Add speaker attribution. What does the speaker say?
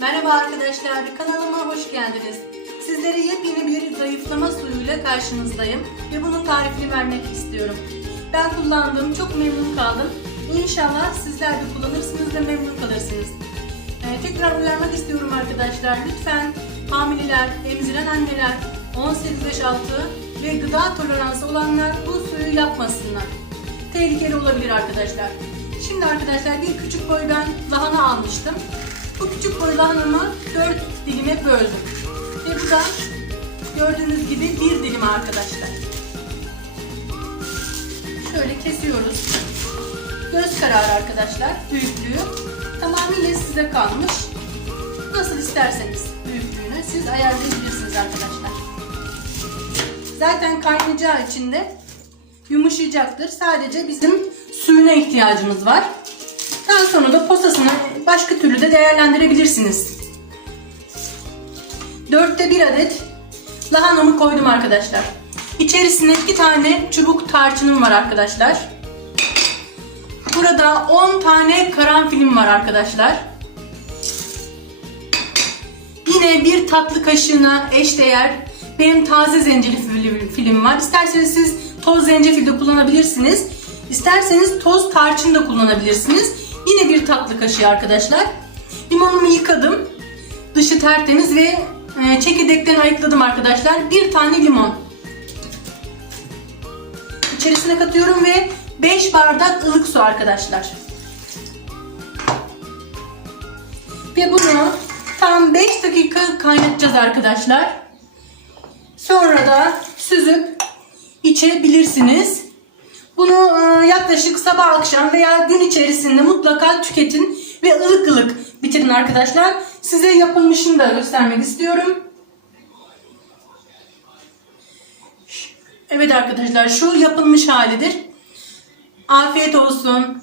Speaker 1: Merhaba arkadaşlar, kanalıma hoş geldiniz. Sizlere yepyeni bir zayıflama suyuyla karşınızdayım ve bunun tarifini vermek istiyorum. Ben kullandım, çok memnun kaldım. İnşallah sizler de kullanırsınız ve memnun kalırsınız. Ee, tekrar uyarmak istiyorum arkadaşlar. Lütfen hamileler, emziren anneler, 18 yaş altı ve gıda toleransı olanlar bu suyu yapmasınlar. Tehlikeli olabilir arkadaşlar. Şimdi arkadaşlar bir küçük boy ben lahana almıştım. Bu küçük boy lahanamı 4 dilime böldüm. Ve bu da gördüğünüz gibi bir dilim arkadaşlar. Şöyle kesiyoruz. Göz kararı arkadaşlar büyüklüğü. Tamamıyla size kalmış. Nasıl isterseniz büyüklüğünü siz ayarlayabilirsiniz arkadaşlar. Zaten kaynayacağı için de yumuşayacaktır. Sadece bizim suyuna ihtiyacımız var. Daha sonra da posasını başka türlü de değerlendirebilirsiniz. Dörtte bir adet lahanamı koydum arkadaşlar. İçerisine iki tane çubuk tarçınım var arkadaşlar. Burada 10 tane karanfilim var arkadaşlar. Yine bir tatlı kaşığına eşdeğer benim taze zencefil film var. İsterseniz siz toz zencefil de kullanabilirsiniz. İsterseniz toz tarçın da kullanabilirsiniz. Yine bir tatlı kaşığı arkadaşlar. Limonumu yıkadım. Dışı tertemiz ve e, çekirdeklerini ayıkladım arkadaşlar. Bir tane limon. İçerisine katıyorum ve 5 bardak ılık su arkadaşlar. Ve bunu tam 5 dakika kaynatacağız arkadaşlar. Sonra da süzüp içebilirsiniz. Yaklaşık sabah akşam veya gün içerisinde mutlaka tüketin ve ılık ılık bitirin arkadaşlar. Size yapılmışını da göstermek istiyorum. Evet arkadaşlar şu yapılmış halidir. Afiyet olsun.